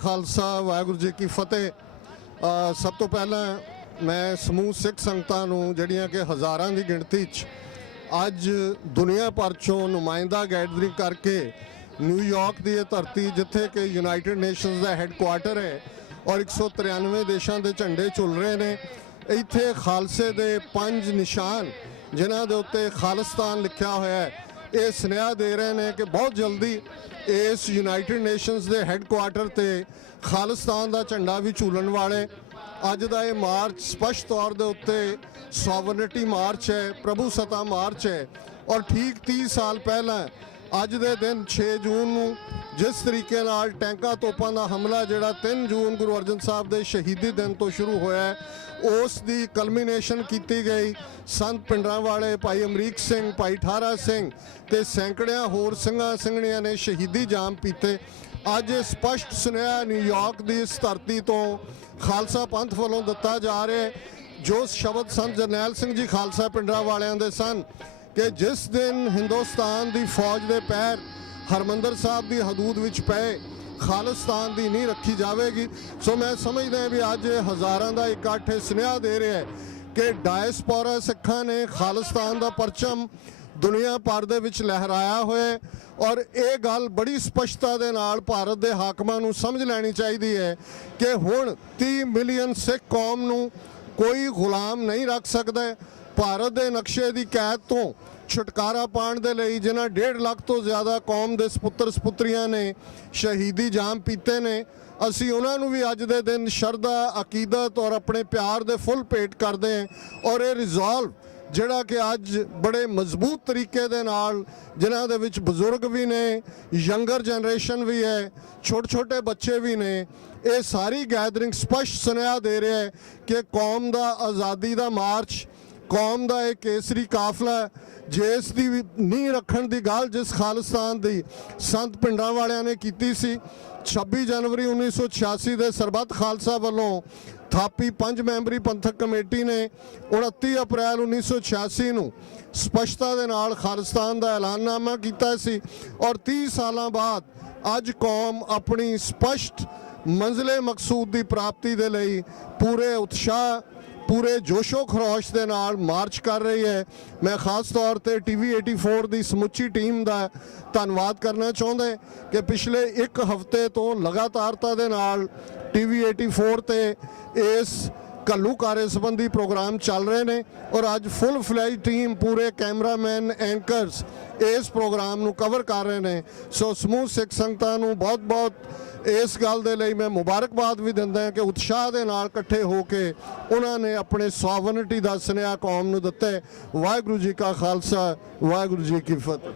खालसा वाहगुरू जी की फतेह। सब तो पहला मैं समूह सिख संगतां नूं जिहड़ियां कि हज़ारां की गिणती अज दुनिया भर चों नुमाइंदा गैदरिंग करके न्यूयॉर्क की धरती जिथे कि यूनाइटेड नेशनस का हैडकुआटर है और 193 देशों के झंडे झुल रहे हैं, इत्थे खालसे दे 5 निशान जिन्हां दे उत्ते खालिस्तान लिखा होया है, ये सुनेहा दे रहे हैं कि बहुत जल्दी इस यूनाइटेड नेशनस के हैडकुआटर ते खालिस्तान का झंडा भी झूलन वाले। अज का ये मार्च स्पष्ट तौर के उत्ते सॉवरनिटी मार्च है, प्रभु सत्ता मार्च है। और ठीक 30 साल पहला अज के दिन 6 जून को जिस तरीके नाल टैंका तोपां का हमला जिहड़ा 3 जून गुरु अर्जन साहब के शहीदी दिन तो शुरू होया है, उस दी कलमीनेशन की गई संत पिंडरांवाले भाई अमरीक सिंह, भाई ठारा सिंह ते सैकड़ियां होर सिंघां सिंघणियां ने शहीदी जाम पीते। अज स्पष्ट सुनेहा न्यूयॉर्क की इस धरती तो खालसा पंथ वालों दिता जा रहा है, जो शब्द संत जरनैल सिंह जी खालसा पिंडरांवालियां दे सन कि जिस दिन हिंदुस्तान की फौज के पैर हरमंदर साहब की हदूद विच पे खालिस्तान की नहीं रखी जाएगी। सो मैं समझदा भी अज हज़ारां का इकट्ठ सुनेहा दे रहा है कि डायस्पोरा सिखां ने खालिस्तान का परचम दुनिया भर दे विच लहराया होया है। और ये गल बड़ी स्पष्टता दे नाल भारत के हाकमां नूं समझ लैनी चाहिए है कि हुण 30 मिलियन सिख कौम नूं कोई गुलाम नहीं रख सकता। भारत के नक्शे की कैद तो छुटकारा पाने के लिए जिन्हें 1.5 लाख तो ज़्यादा कौम के सपुत्र सपुत्रियां ने शहीदी जाम पीते ने, असी उन्होंने भी अज के दिन शरदा अकीदत और अपने प्यार के फुल भेंट करते हैं। और ये रिजॉल्व जिहड़ा कि अज बड़े मजबूत तरीके दे नाल जिन्हां दे विच बजुर्ग भी ने, यंगर जनरेशन भी है, छोटे छोटे बच्चे भी ने, ये सारी गैदरिंग स्पष्ट सुनेहा दे रहा है कि कौम का आज़ादी का मार्च, कौम का एक केसरी काफला जिस की नींह रखण की गल जिस खालिस्तान की संत पिंडरांवालियां ने की सी। 26 जनवरी 1986 के सरबत खालसा वालों थापी 5 मैंबरी पंथक कमेटी ने 29 अप्रैल 1986 को स्पष्टता के नाल खालिस्तान का ऐलाननामा किया सी। और 30 साल बाद अज कौम अपनी स्पष्ट मंजिले मकसूद की प्राप्ति के लिए पूरे उत्साह, पूरे जोशो खरोश के नाल मार्च कर रही है। मैं खास तौर पर TV 84 की समुची टीम का धन्यवाद करना चाहता कि पिछले 1 हफ्ते तो लगातारता के नाल TV 84 ते इस घल्लू कार्य संबंधी प्रोग्राम चल रहे हैं। और अज फुल फ्लैज टीम पूरे कैमरामैन एंकर्स इस प्रोग्राम को कवर कर रहे हैं। सो समूह सिख संगतां नूं बहुत बहुत इस गल दे लई मैं मुबारकबाद भी दिंदा कि उत्साह के नाल इकट्ठे होके उन्होंने अपने सॉवरनिटी का सुनेहा कौम नूं दिता है। वाहिगुरू जी का खालसा, वाहिगुरू जी की फतेह।